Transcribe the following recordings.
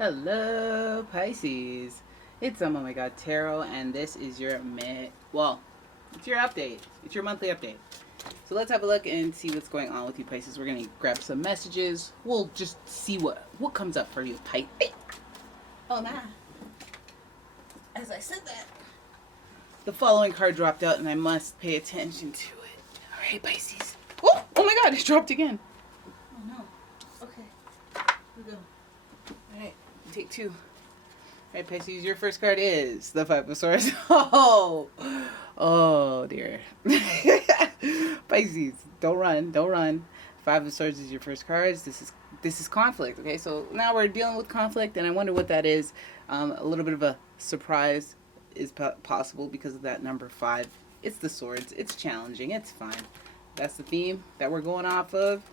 Hello, Pisces. It's umomgtarot, and this is your it's your update. It's your monthly update. So let's have a look and see what's going on with you, Pisces. We're gonna grab some messages. We'll just see what comes up for you, Pisces. Oh my! As I said that, the following card dropped out, and I must pay attention to it. All right, Pisces. Oh my God! It dropped again. Oh no. Okay. Here we go. All right. Take two. All right, Pisces, your first card is the Five of Swords. Oh dear. Pisces, don't run. Five of Swords is your first cards. This is conflict. Okay, so now we're dealing with conflict, and I wonder what that is. A little bit of a surprise is possible because of that number 5. It's the swords. It's challenging. It's fine. That's the theme that we're going off of.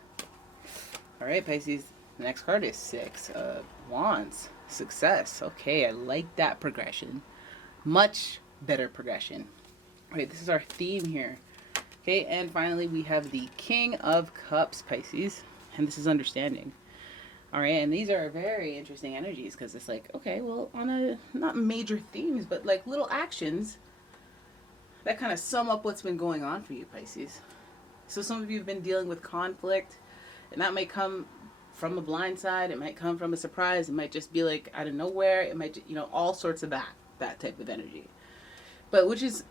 All right, Pisces. The next card is 6 of Wands. Success. Okay, I like that progression. Much better progression. All right, this is our theme here. Okay, and finally we have the King of Cups, Pisces. And this is understanding. All right, and these are very interesting energies because it's like, okay, well, on a, not major themes, but like little actions that kind of sum up what's been going on for you, Pisces. So some of you have been dealing with conflict, and that might come from a blind side, it might come from a surprise, it might just be like out of nowhere, it might, all sorts of that type of energy. But which is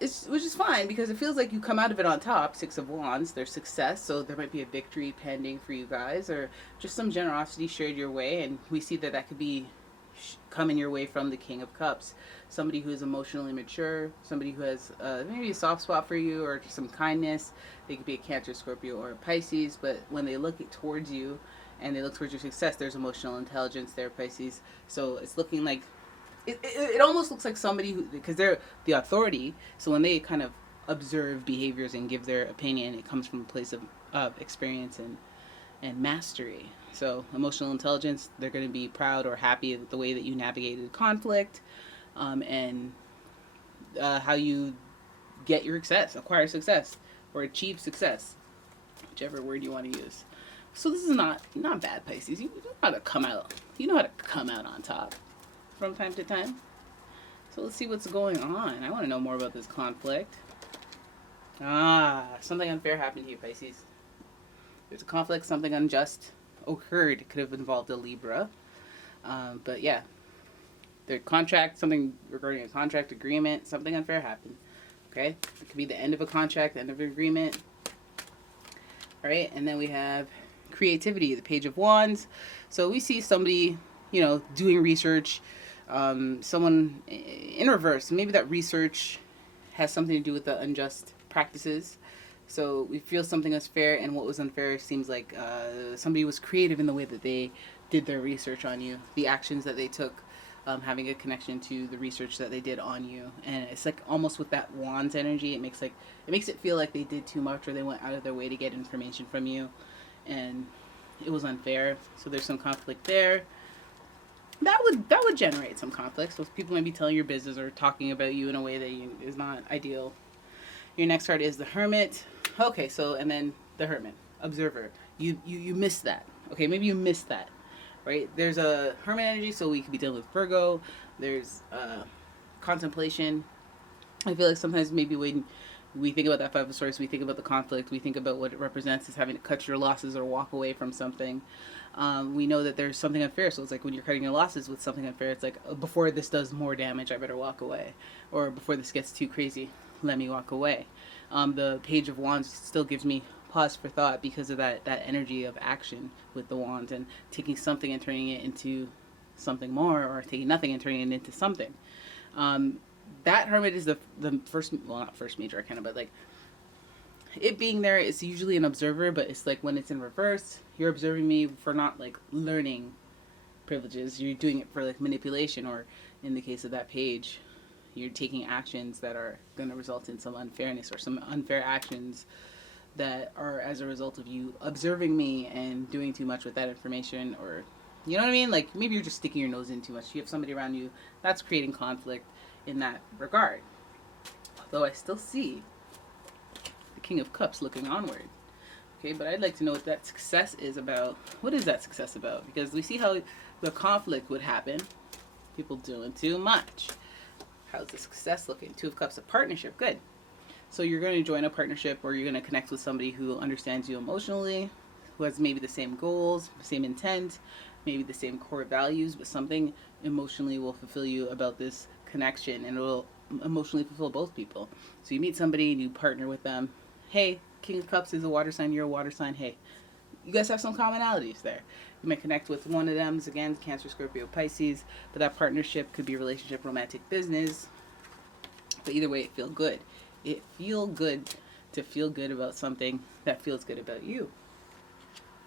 fine because it feels like you come out of it on top. 6 of Wands, there's success, so there might be a victory pending for you guys, or just some generosity shared your way, and we see that could be coming your way from the King of Cups. Somebody who is emotionally mature, somebody who has maybe a soft spot for you, or some kindness. They could be a Cancer, Scorpio, or a Pisces, but when they look towards you and they look towards your success, there's emotional intelligence there, Pisces. So it's looking like it almost looks like somebody who, because they're the authority, so when they kind of observe behaviors and give their opinion, it comes from a place of experience and mastery. So emotional intelligence, they're going to be proud or happy with the way that you navigated conflict, and how you get your acquire success, or achieve success, whichever word you want to use. So this is not bad, Pisces. You know how to come out. You know how to come out on top from time to time. So let's see what's going on. I want to know more about this conflict. Something unfair happened to you, Pisces. There's a conflict, something unjust occurred. It could have involved a Libra. But yeah, the contract, something regarding a contract agreement, something unfair happened. Okay? It could be the end of a contract, the end of an agreement. All right, and then we have creativity, the Page of Wands. So we see somebody, doing research, someone in reverse. Maybe that research has something to do with the unjust practices. So we feel something was fair, and what was unfair seems like somebody was creative in the way that they did their research on you, the actions that they took, having a connection to the research that they did on you. And it's like almost with that Wands energy, it makes it feel like they did too much, or they went out of their way to get information from you, and it was unfair. So there's some conflict there. That would generate some conflict. So people might be telling your business or talking about you in a way that is not ideal. Your next card is the Hermit. Okay, so, and then the Hermit, observer. You missed that. Okay, maybe you missed that, right? There's a Hermit energy, so we could be dealing with Virgo. There's contemplation. I feel like sometimes maybe when we think about that Five of Swords, we think about the conflict, we think about what it represents as having to cut your losses or walk away from something. We know that there's something unfair, so it's like when you're cutting your losses with something unfair, it's like, before this does more damage, I better walk away. Or before this gets too crazy, let me walk away. The Page of Wands still gives me pause for thought because of that energy of action with the Wands, and taking something and turning it into something more, or taking nothing and turning it into something. That Hermit is the first, well, not first major arcana, but like it being there, it's usually an observer, but it's like when it's in reverse, you're observing me for not like learning privileges, you're doing it for like manipulation, or in the case of that page, you're taking actions that are going to result in some unfairness, or some unfair actions that are as a result of you observing me and doing too much with that information, or you know what I mean? Like maybe you're just sticking your nose in too much. You have somebody around you that's creating conflict in that regard. Although I still see the King of Cups looking onward. Okay, but I'd like to know what that success is about. What is that success about? Because we see how the conflict would happen. People doing too much. How's the success looking? Two of Cups, a partnership. Good. So you're going to join a partnership, or you're going to connect with somebody who understands you emotionally, who has maybe the same goals, same intent, maybe the same core values, but something emotionally will fulfill you about this connection, and it will emotionally fulfill both people. So you meet somebody and you partner with them. Hey, King of Cups is a water sign, you're a water sign. Hey, you guys have some commonalities there. You might connect with one of them, again, Cancer, Scorpio, Pisces, but that partnership could be a relationship, romantic, business. But either way, it feels good. It feels good to feel good about something that feels good about you.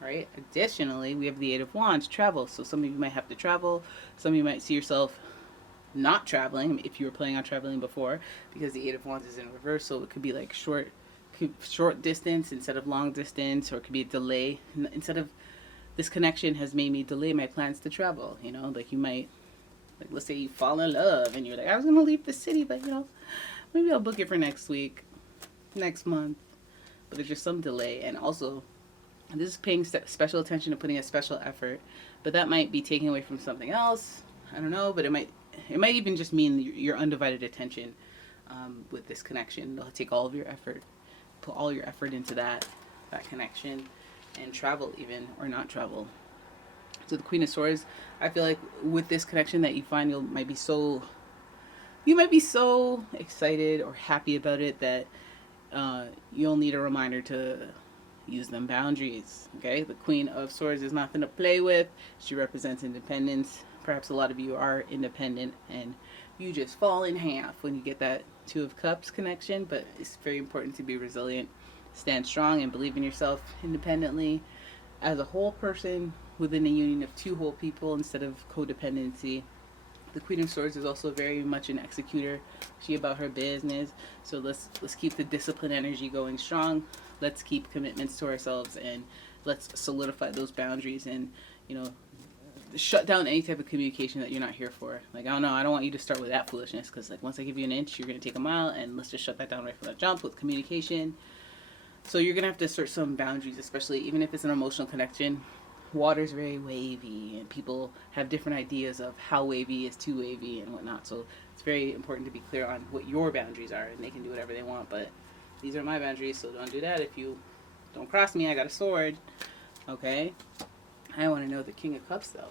Right? Additionally, we have the Eight of Wands, travel. So some of you might have to travel. Some of you might see yourself not traveling if you were planning on traveling before, because the Eight of Wands is in reverse. So it could be like short distance instead of long distance, or it could be a delay. Instead of, this connection has made me delay my plans to travel. You know, like you might, like let's say you fall in love and you're like, I was going to leave the city, but you know, maybe I'll book it for next week, next month. But there's just some delay. And also, this is paying special attention to putting a special effort, but that might be taken away from something else. I don't know, but it might even just mean your undivided attention with this connection. It'll take all of your effort, put all your effort into that connection, and travel even, or not travel. So the Queen of Swords, I feel like with this connection that you find, you might be so excited or happy about it that you'll need a reminder to use them boundaries. Okay, the Queen of Swords is nothing to play with. She represents independence. Perhaps a lot of you are independent and you just fall in half when you get that Two of Cups connection, but it's very important to be resilient, stand strong, and believe in yourself independently as a whole person within a union of two whole people instead of codependency. The Queen of Swords is also very much an executor. She about her business. So let's keep the discipline energy going strong. Let's keep commitments to ourselves, and let's solidify those boundaries, and you know, shut down any type of communication that you're not here for. Like, I don't know, I don't want you to start with that foolishness, because like once I give you an inch, you're gonna take a mile, and let's just shut that down right from the jump with communication. So you're gonna have to assert some boundaries, especially even if it's an emotional connection. Water's very wavy, and people have different ideas of how wavy is too wavy and whatnot. So it's very important to be clear on what your boundaries are, and they can do whatever they want, but these are my boundaries, so don't do that. If you don't cross me, I got a sword. Okay? I want to know the King of Cups, though.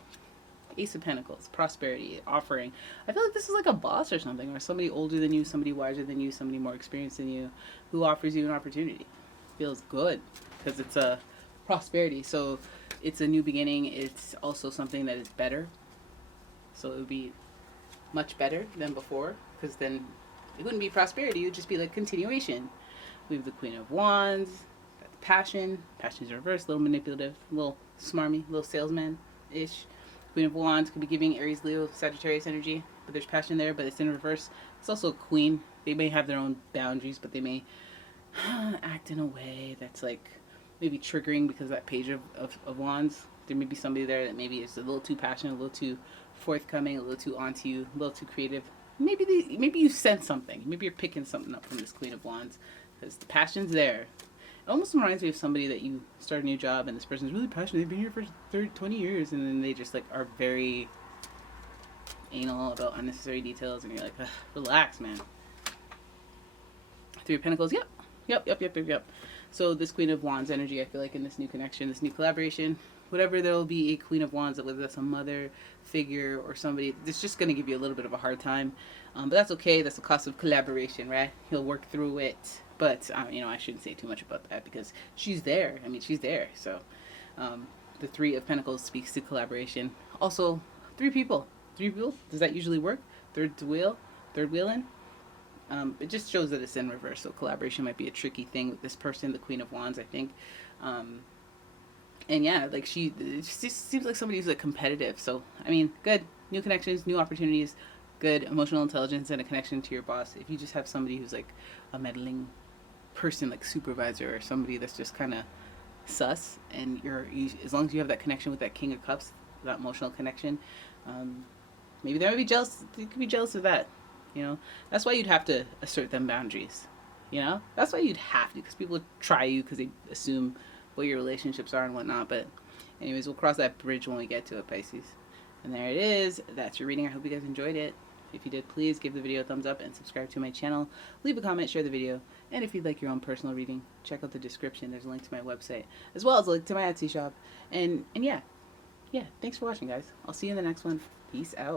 Ace of Pentacles, prosperity, offering. I feel like this is like a boss or something, or somebody older than you, somebody wiser than you, somebody more experienced than you, who offers you an opportunity. Feels good, because it's a prosperity. So it's a new beginning. It's also something that is better. So it would be much better than before, because then it wouldn't be prosperity. It would just be like continuation. We have the Queen of Wands, got the Passion. Passion's in reverse, a little manipulative, a little smarmy, a little salesman-ish. Queen of Wands could be giving Aries, Leo, Sagittarius energy, but there's passion there, but it's in reverse. It's also a queen. They may have their own boundaries, but they may act in a way that's like maybe triggering because of that Page of Wands. There may be somebody there that maybe is a little too passionate, a little too forthcoming, a little too onto you, a little too creative. Maybe you sense something. Maybe you're picking something up from this Queen of Wands, because the passion's there. It almost reminds me of somebody that you start a new job and this person's really passionate. They've been here for 20 years, and then they just like are very anal about unnecessary details, and you're like, relax, man. Three of Pentacles. Yep. So this Queen of Wands energy, I feel like in this new connection, this new collaboration, whatever, there will be a Queen of Wands, whether that's a mother figure or somebody that's just going to give you a little bit of a hard time. But that's okay. That's the cost of collaboration, right? He'll work through it. But, I shouldn't say too much about that, because she's there. She's there. So the Three of Pentacles speaks to collaboration. Also, three people. Does that usually work? Third wheel in? It just shows that it's in reverse, so collaboration might be a tricky thing with this person, the Queen of Wands, I think. And yeah, like it just seems like somebody who's like competitive. So, good. New connections, new opportunities, good emotional intelligence, and a connection to your boss. If you just have somebody who's like a meddling person, like supervisor, or somebody that's just kind of sus, and as long as you have that connection with that King of Cups, that emotional connection, maybe they might be jealous. You could be jealous of that. That's why you'd have to assert them boundaries. That's why you'd have to, because people try you because they assume what your relationships are and whatnot. But anyways, we'll cross that bridge when we get to it, Pisces. And there it is. That's your reading. I hope you guys enjoyed it. If you did, please give the video a thumbs up and subscribe to my channel. Leave a comment, share the video. And if you'd like your own personal reading, check out the description. There's a link to my website, as well as a link to my Etsy shop. And yeah, thanks for watching, guys. I'll see you in the next one. Peace out.